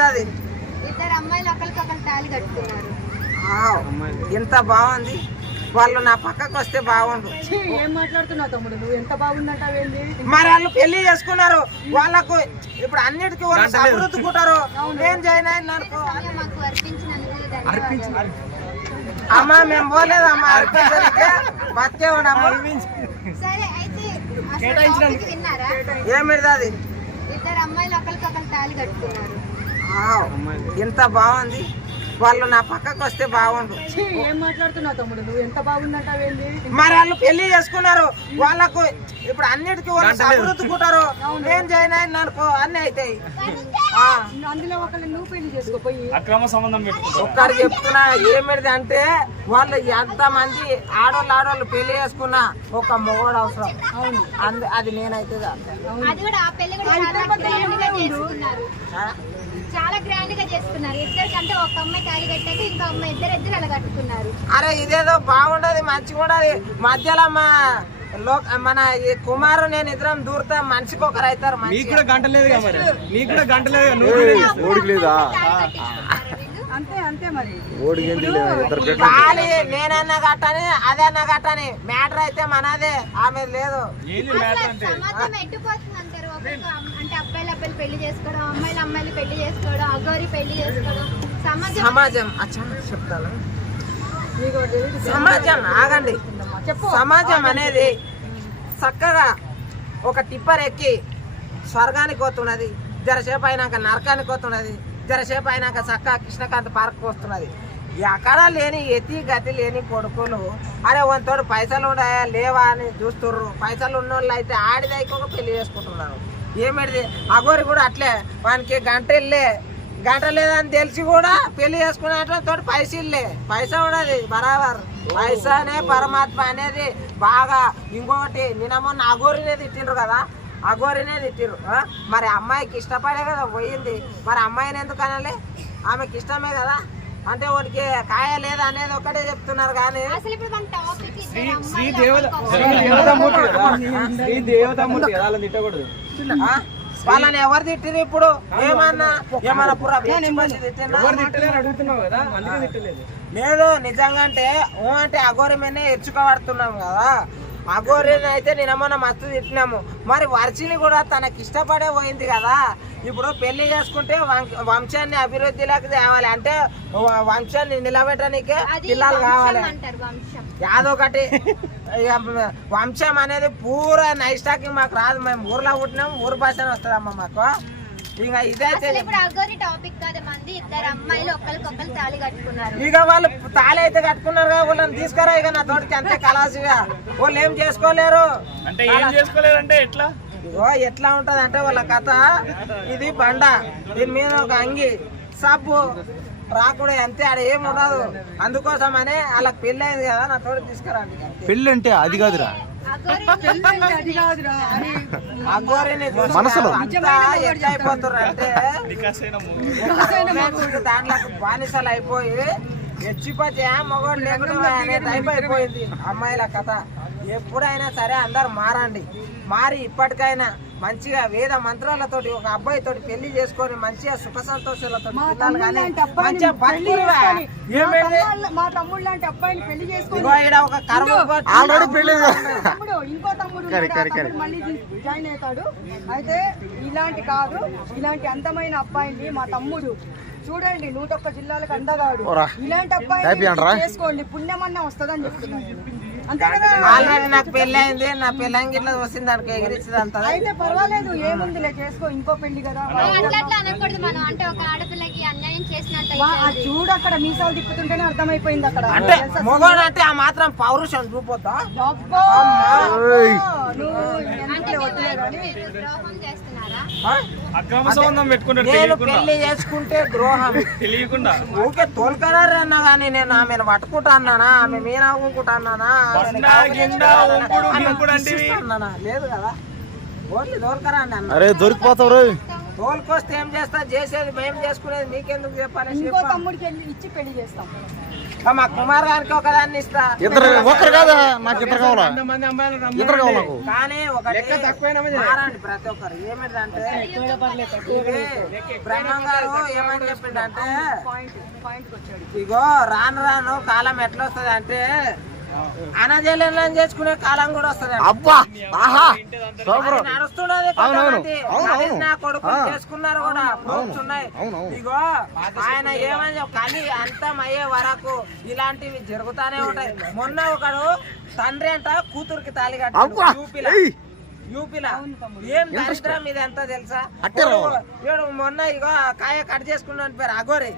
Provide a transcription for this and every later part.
ఏమిటిది అది? ఇద్దరు అమ్మాయిలు ఒకరికొకరు తాళి కట్టుకున్నారు. ఎంత బాగుంది. వాళ్ళు నా పక్కకు వస్తే బాగుండు. ఏం మాట్లాడుతున్నావు తమ్ముడు? నువ్వు ఎంత బాగుందంటావేంది? మరి వాళ్ళు పెళ్లి చేసుకున్నారు. వాళ్ళకు ఇప్పుడు అన్నిటికీ వాళ్ళు అభివృద్ధికుంటారు. ఏం చేయను మాకు అర్పించినందుకు ధన్యవాదాలు. అమ్మా మేము పోలేదమ్మా అర్పించడానికి బతికే ఉండమ్మా. సరే అయితే అసలు టాపిక్ విన్నారా? ఏమిటిది అది? ఇద్దరు అమ్మాయిలు ఒకరికొకరు తాళి కట్టుకున్నారు. ఎంత బాగుంది. వాళ్ళు నా పక్కకు వస్తే బాగుండు. ఏం మాట్లాడుతున్నావు తమ్ముడు? నువ్వు ఎంత బాగుందంటావేంది? మరి వాళ్ళు పెళ్లి చేసుకున్నారు. వాళ్ళకు ఇప్పుడు అన్నిటికీ వాళ్ళు అభివృద్ధికుంటారు. ఏం చేయను అన్ని అవుతాయి. అందులో ఒకళ్ళు నువ్వు పెళ్లి చేసుకోపోయి అక్రమ సంబంధం పెట్టుకుంటారు. ఒక్కరు చెప్తున్నా ఏమిటిది అంటే వాళ్ళు ఎంత మంది ఆడోళ్ళు పెళ్లి చేసుకున్నా ఒక మొగోడు అవసరం. అది నేనైతే అది కూడా ఆ పెళ్లి కూడా చాలా గ్రాండ్ గా చేసుకున్నారు. చాలా గ్రాండ్ గా చేసుకున్నారు. ఇద్దరికంటే ఒక అమ్మాయి తాళి కట్టాక ఇంకో అమ్మాయి ఇద్దరు అలా కట్టుకున్నారు. అరే ఇదేదో బాగుండదు, మంచిగా ఉండదు. మధ్యలో మన ఈ కుమారు నేను ఇద్దరం దూరుతాం. మనిషికి ఒకరు అవుతారు. నీకు కూడా గంట లేదు మరి. నీకు కూడా గంట లేదు. అంతే అంతే మరి. ఖాళీ నేనన్నా కట్టని అదన్నా కట్టని మ్యాటర్ అయితే మనదే. ఆమె లేదు. సమాజం ఎట్టుపోతుంది అంటారు. అంటే అబ్బాయిలు పెళ్లి చేసుకోవడం, అమ్మాయిలు పెళ్లి చేసుకోవడం, అగోరి పెళ్లి చేసుకోవడం. సమాజం చెప్తాను. సమాజం ఆగండి. సమాజం అనేది చక్కగా ఒక టిప్పర్ ఎక్కి స్వర్గానికి పోతున్నది, జరసేపు అయినాక నరకానికి పోతున్నది, జరసేపు అయినాక చక్కగా కృష్ణకాంత్ పార్క్ వస్తున్నది. ఎక్కడ లేని ఎతి గతి లేని కొడుకులు అరే వంతోడు పైసలు ఉన్నాయా లేవా అని చూస్తుర్రు. పైసలు ఉన్న వాళ్ళు అయితే ఆడిదైక పెళ్లి చేసుకుంటున్నారు. ఏమిటిది? అగోరి కూడా అట్లే వానికి గంట లేదని తెలిసి కూడా పెళ్లి చేసుకునేటతో పైసా ఉండదు బరాబర్. పైసానే పరమాత్మ అనేది బాగా. ఇంకొకటి నిన్న మొన్న అగోరినే తిట్టిండ్రు కదా, అగోరినే తిట్టిర్రు. మరి అమ్మాయికి ఇష్టపడే కదా పోయింది. మరి అమ్మాయిని ఎందుకు అనాలి? ఆమెకి ఇష్టమే కదా. అంటే వాడికి కాయ లేదా అనేది ఒకటే చెప్తున్నారు. కానీ వాళ్ళని ఎవరు తిట్టిరు? ఇప్పుడు ఏమన్నా లేదు. నిజంగా అంటే అఘోరి మీదనే ఎచ్చుకోబడుతున్నాం కదా. అఘోరిని అయితే నిన్న మస్తు తిట్టినాము. మరి వర్షిని కూడా తనకి ఇష్టపడే పోయింది కదా. ఇప్పుడు పెళ్లి చేసుకుంటే వంశాన్ని అభివృద్ధిలోకి తేవాలి. అంటే వంశాన్ని నిలబెట్టడానికే పిల్లలు కావాలి. యాదొకటి వంశం అనేది పూరా నైస్టాకి మాకు రాదు. మేము ఊర్లో పుట్టినాము, ఊరు భాషనే వస్తుందమ్మా మాకు. ఇక ఇదైతే ఇక వాళ్ళు తాళి అయితే కట్టుకున్నారు కదా, వాళ్ళని తీసుకురా ఇక నా తోటికి అంతే కలాసిగా. వాళ్ళు ఏం చేసుకోలేరు. అంటే ఏం చేసుకోలేరంటే ఎట్లా? ఇగో ఎట్లా ఉంటది అంటే వాళ్ళ కథ. ఇది బండ, దీని మీద ఒక అంగి, సబ్బు రాకుడే, అంతే. ఆడ ఏమి ఉండదు. అందుకోసమనే వాళ్ళకి పెళ్లి అయింది కదా, నా తోటి తీసుకురండి. పెళ్లి అంటే అది కాదురా, అఘోరిని మనసులో ఎట్లా అయిపోతారు అంటే దాంట్లో బానిసలు అయిపోయి ఎచ్చిపోతే మగవాడు లేకుండా టైప్ అయిపోయింది అమ్మాయిల కథ. ఎప్పుడైనా సరే అందరు మారండి. మారి ఇప్పటికైనా మంచిగా వేద మంత్రాలతోటి ఒక అబ్బాయి తోటి పెళ్లి చేసుకొని మంచిగా సుఖ సంతోషాలతో ఒక కర్మ ఇంకో తమ్ముడు మళ్ళీ జాయిన్ అవుతాడు. అయితే ఇలాంటి కాదు, ఇలాంటి అందమైన అబ్బాయిని మా తమ్ముడు చూడండి 101 జిల్లాలకు అందగాడు. ఇలాంటి అబ్బాయి చేసుకోండి, పుణ్యమన్నా వస్తుందని చెప్తున్నాను. ఆల్రెడీ నాకు పెళ్లి అయింది. నా పెళ్ళంగి ఇట్లా వస్తుంది దానికి ఎగిరించదు అంత. అయితే పర్వాలేదు, ఏముందిలే, చేసుకో. ఇంకో పెళ్లి కదా. చూడు అక్కడ మీసాలు తిప్పుతుంటేనే అర్థమైపోయింది. అక్కడ అంటే మొగోడు అంటే ఆ మాత్రం పౌరుషం చూపొద్దా? అక్రమ సంబంధం పెట్టుకుంటారు. నేను పెళ్లి చేసుకుంటే ద్రోహం తెలియకుండా ఊకే తోలుకరారు అన్నా కానీ నేను ఆమెను పట్టుకుంటా అన్నానా, ఆమె మీనా ఊకుంటా అన్నానా? లేదు కదా, ఓన్లీ దొరకరా అని అన్నా. అరే దొరికిపోతావు. తోలుకొస్తే ఏం చేస్తా, చేసేది మేము చేసుకునేది నీకెందుకు చెప్పాలి? ఇంకో తమ్ముడికి వెళ్ళి ఇచ్చి పెళ్లి చేస్తాం. మా కుమార్ గారికి ఒకదాన్ని ఇస్తా. ఒక్కరు కాదా, నాకు ఇద్దరు కావాలా, ఇద్దరు కావాలి నాకు. కానీ ఒకటి మారండి ప్రతి ఒక్కరు. ఏమిటంటే బ్రహ్మం గారు ఏమని చెప్పిండంటే, ఇగో రాను రాను కాలం ఎట్లా వస్తుంది అంటే అనజలని చేసుకునే కాలం కూడా వస్తుంది. అబ్బా ఆహా నడుస్తున్నది. కొంతమంది నా కొడుకు చేసుకున్నారు కూడా ప్రూఫ్స్ ఉన్నాయి. ఇగో ఆయన ఏమని కలి అంతం అయ్యే వరకు ఇలాంటివి జరుగుతానే ఉంటాయి. మొన్న ఒకడు తండ్రి అంట కూతురికి తాళి కట్టాడు యూపీలో. ఏం దరిద్రం ఇది ఎంత తెలుసా? వీడు మొన్న ఇగో కాయ కట్ చేసుకున్నాను పేరు అగోరే.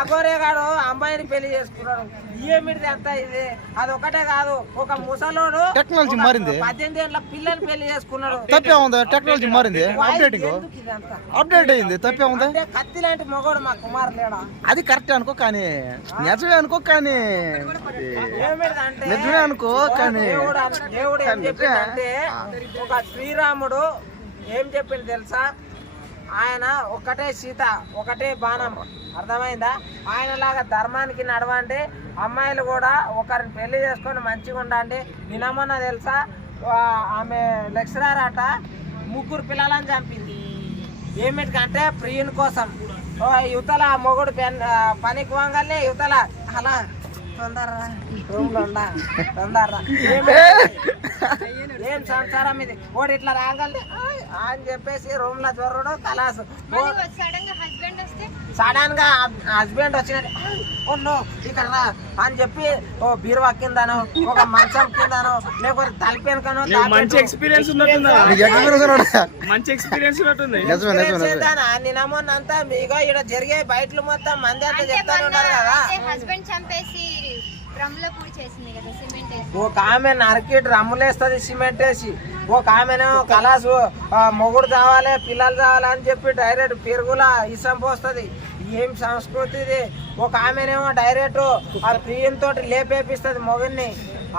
అగోరే గాడు అమ్మాయిని పెళ్లి చేసుకున్నాడు. ఏమిటిది అంత ఇది? అది ఒకటే కాదు, ఒక ముసలోడు టెక్నాలజీ మారింది, 18 ఏళ్ళ పిల్లని పెళ్లి చేసుకున్నాడు. తప్పే ఉంది, టెక్నాలజీ మారింది, అప్డేటింగ్ అప్డేట్ అయింది, తప్పే ఉంది. కత్తి లాంటి మొగోడు మా కుమార్ లేడా? అది కరెక్ట్ అనుకో, కానీ నిజమే అనుకో, కానీ ఏమిటిదంటే నిజమే అనుకో, కానీ దేవుడు ఏం చెప్పిందంటే, ఒక శ్రీరాముడు ఏం చెప్పింది తెలుసా? ఆయన ఒకటే సీత, ఒకటే బాణం. అర్థమైందా? ఆయనలాగా ధర్మానికి నడవండి, అమ్మాయిలు కూడా ఒకరిని పెళ్లి చేసుకొని మంచిగా ఉండండి. నిన్నమొన్న తెలుసా, ఆమె లెక్చరర్ అట 3 పిల్లలని చంపింది. ఏమిటికంటే ప్రియుని కోసం. యువతల మొగుడు పనికి వంగలే, యువతల అలా తొందరరా రూమ్ లో ఉండా తొందరరా. ఏం సంసారం ఇది? ఓడి ఇట్లా రాగలే అని చెప్పేసి రూమ్ లో జ్వరుడు కలాసు. సడన్ గా హస్బెండ్ వచ్చినట్టు ఓ ఇక్కడ రా అని చెప్పి ఓ బీరువా కిందనో, ఒక మంచం కిందనో, లేకపోతే తలిపెనకనో. మంచి ఎక్స్పీరియన్స్ నిన్నమొన్నంతా మీగో ఇక్కడ జరిగే బయటలు మొత్తం మంది అంతా చెప్తానే ఉన్నారు కదా. హస్బెండ్ చంపేసి డ్రమ్లో పూడి చేసింది కదా, సిమెంట్ వేసి. ఒక ఆమె నరికి డ్రమ్ములు వేస్తుంది సిమెంట్ వేసి. ఒక ఆమెనేమో కలాసు మొగుడు కావాలి, పిల్లలు కావాలి అని చెప్పి డైరెక్ట్ పెరుగుల ఇసం పోస్తుంది. ఏం సంస్కృతి ఇది? ఒక ఆమెనేమో డైరెక్ట్ ఆ ప్రియంతో లేపేపిస్తుంది మొగుడిని.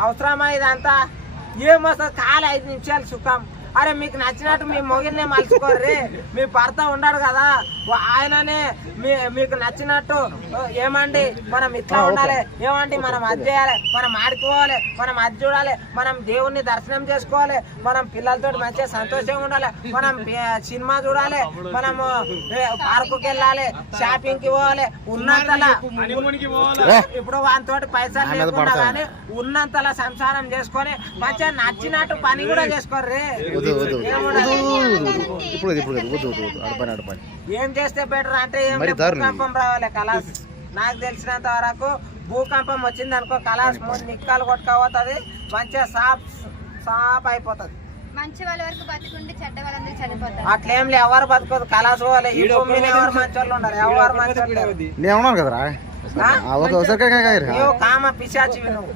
అవసరమా ఇదంతా? ఏమొస్తుంది? కాలు 5 నిమిషాలు సుఖం. అరే మీకు నచ్చినట్టు మీ మొగిరినే మలుచుకోర్రి. మీ భర్త ఉన్నాడు కదా, ఆయననే మీకు నచ్చినట్టు ఏమండి మనం ఇట్లా ఉండాలి, ఏమండి మనం అది చేయాలి, మనం ఆడుకోవాలి, మనం అది చూడాలి, మనం దేవుణ్ణి దర్శనం చేసుకోవాలి, మనం పిల్లలతో మంచిగా సంతోషంగా ఉండాలి, మనం సినిమా చూడాలి, మనము పార్కుకి వెళ్ళాలి, షాపింగ్ కి పోవాలి. ఉన్నంతలా ఇప్పుడు వానితోటి పైసలు లేకుండా కానీ ఉన్నంతలా సంసారం చేసుకొని మంచిగా నచ్చినట్టు పని కూడా చేసుకోర్రి. ఏం చేస్తే బెటర్ అంటే భూకంపం రావాలి కలాస్. నాకు తెలిసినంత వరకు భూకంపం వచ్చింది అనుకో కలాస్ నిక్కలు కొట్టుకపోతుంది, మంచిగా సాప్ అయిపోతుంది. మంచి వాళ్ళ వరకు బతుకుండి చెడ్డ వాళ్ళందరూ చనిపోతారు. అట్లేం ఎవరు బతుకోదు కలాస్ పోవాలి. ఈ భూమిని ఎవరు మంచి వాళ్ళు ఉన్నారు? ఎవరు మంచి వాళ్ళు? నేను ఉన్నాను కదరా, కామ పిశాచి నువ్వు.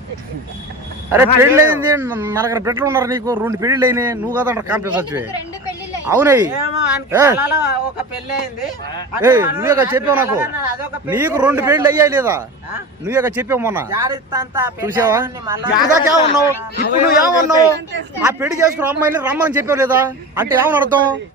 అరే పెళ్లి అయింది, 4 బిడ్డలు ఉన్నారు నీకు, 2 పెళ్లి అయినాయి, నువ్వు కదా కాంప్లెక్స్ వచ్చి. అవునయ్యి ఒక పెళ్లి అయింది, నువ్వే చెప్పావు నాకు, నీకు 2 పెళ్లి అయ్యాయి లేదా? నువ్వే చెప్పావు మొన్న, చూసావా? ఇప్పుడున్నావు, ఇప్పుడు నువ్వు ఏమన్నావు? ఆ పెళ్లి చేసుకున్న అమ్మాయిని రమ్మని చెప్పావు లేదా అంటే ఏమని అర్థం?